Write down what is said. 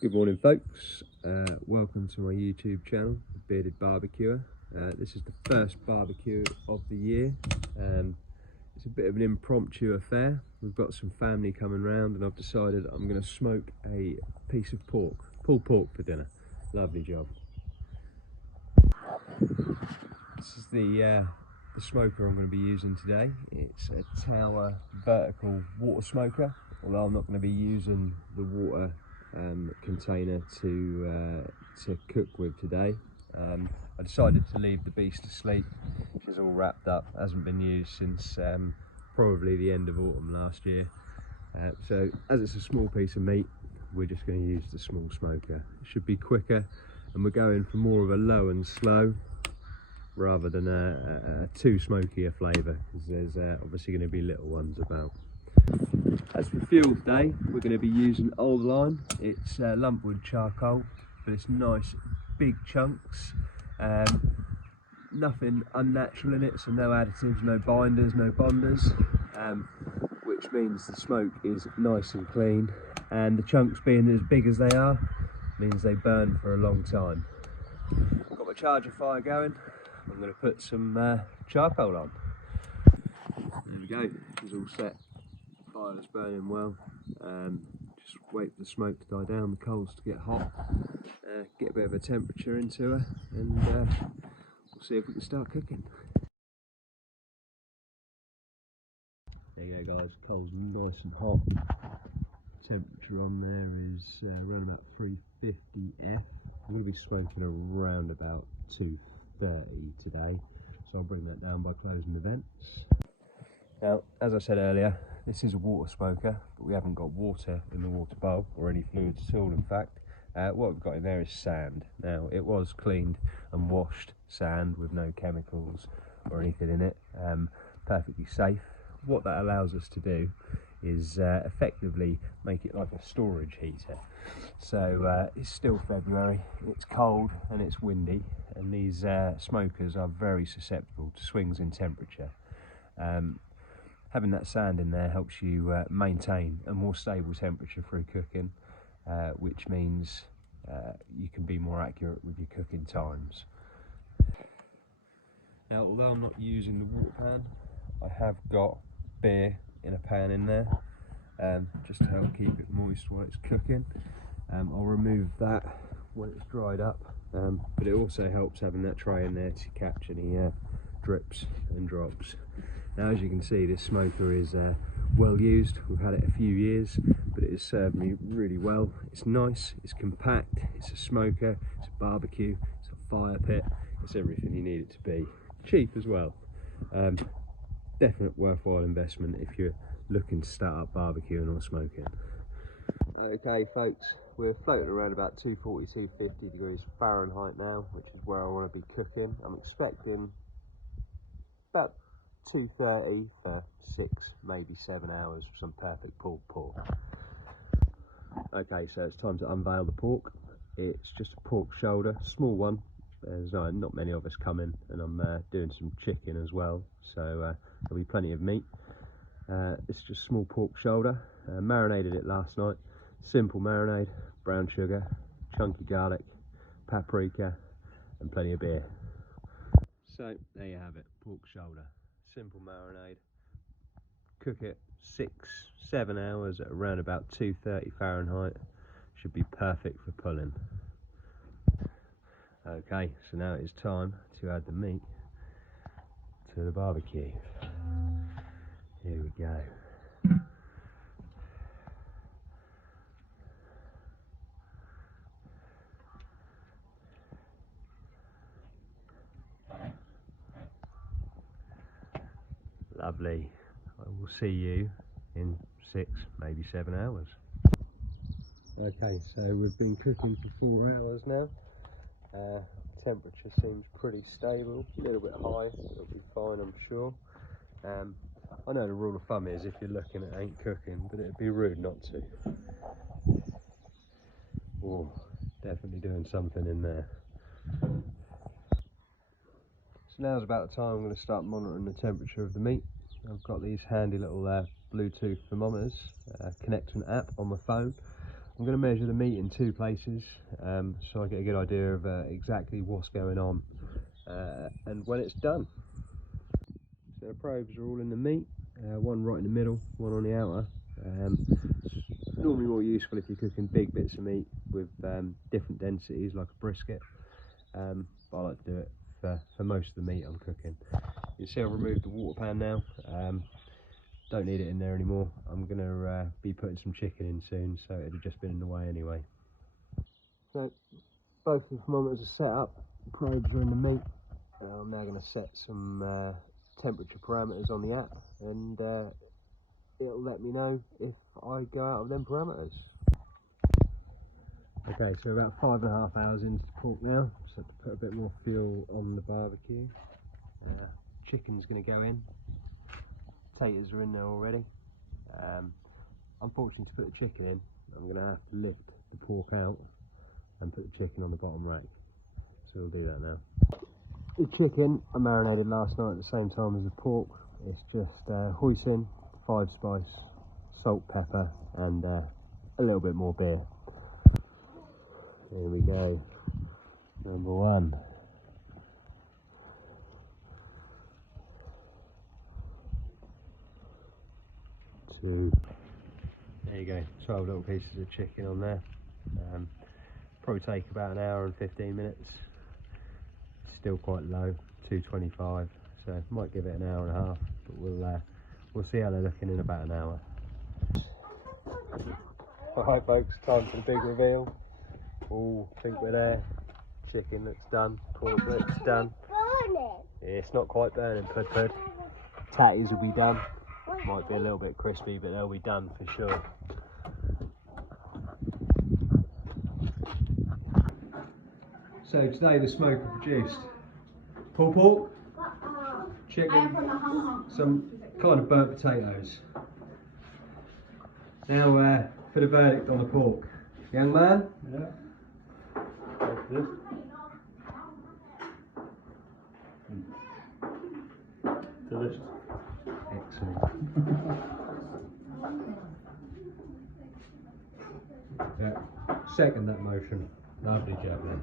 Good morning, folks. Welcome to my YouTube channel, The Bearded Barbecuer. This is the first barbecue of the year. It's a bit of an impromptu affair. We've got some family coming round and I've decided I'm going to smoke a piece of pork, pulled pork for dinner. Lovely job. This is the smoker I'm going to be using today. It's a Tower vertical water smoker, although I'm not going to be using the water container to cook with today. I decided to leave the beast asleep. She's all wrapped up, hasn't been used since probably the end of autumn last year. So as it's a small piece of meat, we're just going to use the small smoker. It should be quicker, and we're going for more of a low and slow rather than a too smoky a flavour, because there's obviously going to be little ones about. As for fuel today, we're going to be using Old Lime. It's lumpwood charcoal, but it's nice big chunks. Nothing unnatural in it, so no additives, no binders, no bonders, which means the smoke is nice and clean, and the chunks being as big as they are means they burn for a long time. Got my charger fire going. I'm going to put some charcoal on. There we go, it's all set. Fire is burning well. Just wait for the smoke to die down, the coals to get hot, get a bit of a temperature into her, and we'll see if we can start cooking. There you go, guys, coals nice and hot. Temperature on there is around about 350F. I'm going to be smoking around about 230 today, so I'll bring that down by closing the vents. Now, as I said earlier, this is a water smoker, but we haven't got water in the water bowl, or any fluids at all, in fact. What we've got in there is sand. Now, it was cleaned and washed sand with no chemicals or anything in it, perfectly safe. What that allows us to do is effectively make it like a storage heater. So it's still February, it's cold and it's windy, and these smokers are very susceptible to swings in temperature. Having that sand in there helps you maintain a more stable temperature through cooking, which means you can be more accurate with your cooking times. Now, although I'm not using the water pan, I have got beer in a pan in there, just to help keep it moist while it's cooking. I'll remove that when it's dried up, but it also helps having that tray in there to catch any drips and drops. Now, as you can see, this smoker is well used. We've had it a few years, but it has served me really well. It's nice, it's compact, it's a smoker, it's a barbecue, it's a fire pit, it's everything you need it to be. Cheap as well. Definite worthwhile investment if you're looking to start up barbecuing or smoking. Okay, folks, we're floating around about 240, 250 degrees Fahrenheit now, which is where I want to be cooking. I'm expecting about 230 for 6, maybe 7 hours for some perfect pulled pork. Okay, so it's time to unveil the pork. It's just a pork shoulder, small one. There's not many of us coming, and I'm doing some chicken as well, so there'll be plenty of meat. It's just small pork shoulder. Marinated it last night. Simple marinade, brown sugar, chunky garlic, paprika, and plenty of beer. So there you have it, pork shoulder. Simple marinade. Cook it 6-7 hours at around about 230 Fahrenheit. Should be perfect for pulling. Okay, so now it is time to add the meat to the barbecue. Here we go. Lovely. I will see you in 6, maybe 7 hours. Okay, so we've been cooking for 4 hours now. Temperature seems pretty stable, a little bit high, it'll be fine, I'm sure. I know the rule of thumb is if you're looking it ain't cooking, but it'd be rude not to. Oh, definitely doing something in there. So now's about the time I'm going to start monitoring the temperature of the meat. I've got these handy little Bluetooth thermometers, connect to an app on my phone. I'm going to measure the meat in 2 places, so I get a good idea of exactly what's going on and when it's done. So the probes are all in the meat, one right in the middle, one on the outer. It's normally more useful if you're cooking big bits of meat with different densities like a brisket, but I like to do it for most of the meat I'm cooking. You see I've removed the water pan now, don't need it in there anymore. I'm going to be putting some chicken in soon, so it had just been in the way anyway. So both the thermometers are set up, the probes are in the meat. I'm now going to set some temperature parameters on the app, and it'll let me know if I go out of them parameters. Okay, so about 5.5 hours into the pork now, so to put a bit more fuel on the barbecue. Chicken's going to go in, potatoes are in there already. Unfortunately, to put the chicken in, I'm going to have to lift the pork out and put the chicken on the bottom rack, so we'll do that now. The chicken I marinated last night at the same time as the pork. It's just hoisin, 5 spice, salt, pepper, and a little bit more beer. Here we go. Number 1. Two. There you go. 12 little pieces of chicken on there. Probably take about an hour and 15 minutes. Still quite low, 225. So might give it an hour and a half, but we'll see how they're looking in about an hour. Alright folks, time for the big reveal. Oh, I think we're there. Chicken looks done, pork looks done. It's not quite burning, pud. Tatties will be done. Might be a little bit crispy, but they'll be done for sure. So today the smoker produced pulled pork, chicken, some kind of burnt potatoes. Now for the verdict on the pork. Young man? Yeah. Delicious. Excellent. Yeah. Second that motion. Lovely job then.